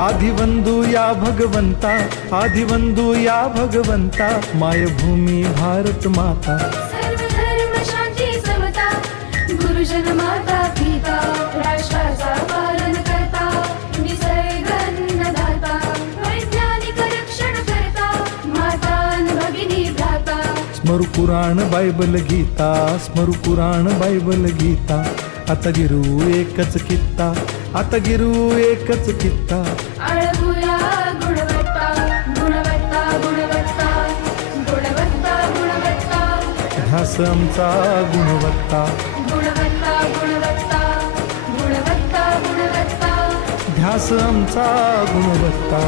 आदिवंदू या भगवंता, आदिवंदू या भगवंता, मायभूमी भारत माता. सर्व धर्म शांती समता, गुरुजन माता पिता, राष्ट्राचा पालन करता, निसर्ग अन्नदाता, वैज्ञानिक रक्षण करता, माता अन भगिनी भ्राता. स्मरू पुराण बायबल गीता, स्मरू पुराण बायबल गीता. आता गिरू एकच कित्ता, आता गिरू एकच कित्ता. आळवूया गुणवत्ता, गुणवत्ता, गुणवत्ता, गुणवत्ता, गुणवत्ता. ध्यास आमचा गुणवत्ता, गुणवत्ता, गुणवत्ता, गुणवत्ता, गुणवत्ता. ध्यास आमचा गुणवत्ता.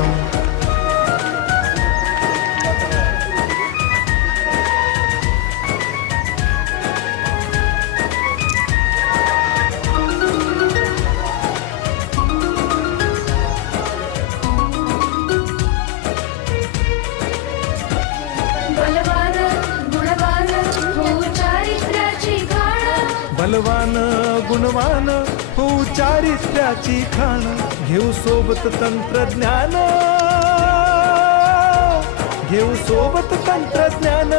बलवान गुणवान हो चारित्र्याची खाण. बलवान गुणवान हो चारित्र्याची खाण. घेऊ सोबत तंत्रज्ञान, घेऊ सोबत तंत्रज्ञान.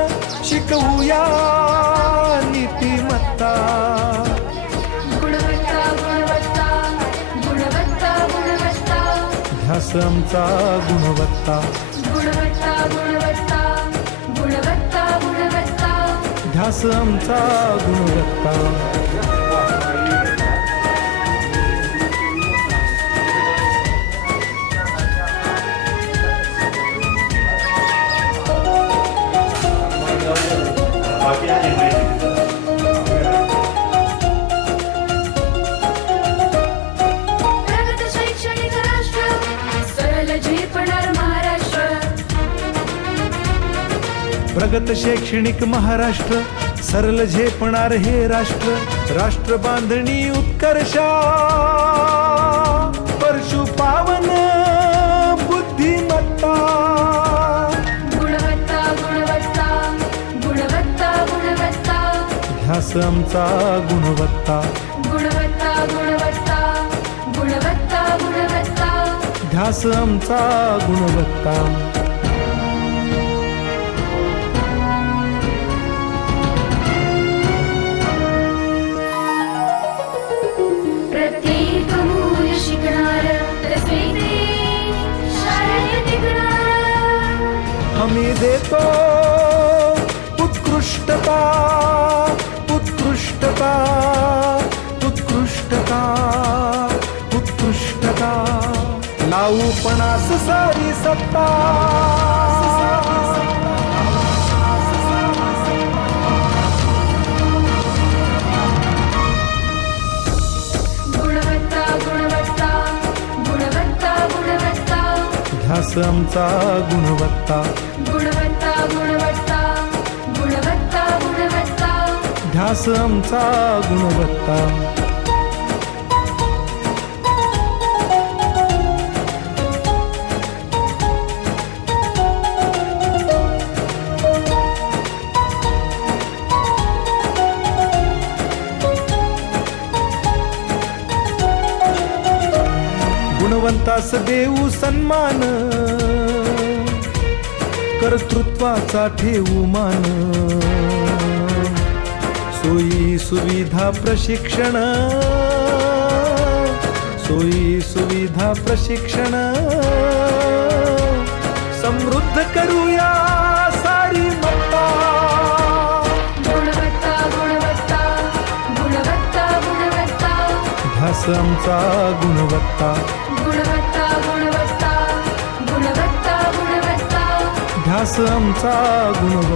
शिकवूया नीतिमत्ता. गुणवत्ता, गुणवत्ता, गुणवत्ता, गुणवत्ता. ध्यास आमचा गुणवत्ता, गुणवत्ता, गुणवत्ता, गुणवत्ता, गुणवत्ता. ध्यास आमचा गुणवत्ता. प्रगत शैक्षणिक राष्ट्र, सरळ झेपणार महाराष्ट्र. प्रगत शैक्षणिक महाराष्ट्र, सरल झेपणार हे राष्ट्र. राष्ट्र बांधणी उत्कर्षा, परशु पावन बुद्धिमत्ता. गुणवत्ता, गुणवत्ता, गुणवत्ता, गुणवत्ता. ध्यास आमचा गुणवत्ता, गुणवत्ता, गुणवत्ता, गुणवत्ता, गुणवत्ता. ध्यास आमचा गुणवत्ता. प्रत्येक मूल शिकणार, तसे शाळेत टिकणार. हमी देतो उत्कृष्टता, उत्कृष्टता, उत्कृष्टता, उत्कृष्टता. लावू पणास सारी सत्ता. गुणवत्ता, गुणवत्ता, गुणवत्ता, गुणवत्ता. ध्यास आमचा गुणवत्ता, गुणवत्ता, गुणवत्ता, गुणवत्ता, गुणवत्ता. ध्यास आमचा गुणवत्ता. गुणवंतास देऊ सन्मान, कर्तृत्वाचा ठेवू मान. सोयी सुविधा प्रशिक्षण, सोयी सुविधा प्रशिक्षण. समृद्ध करूया सारी मत्ता. गुणवत्ता, गुणवत्ता, गुणवत्ता, गुणवत्ता. ध्यास आमचा गुणवत्ता, गुणवत्ता, गुणवत्ता, गुणवत्ता, गुणवत्ता. ध्यास आमचा गुणवत्ता.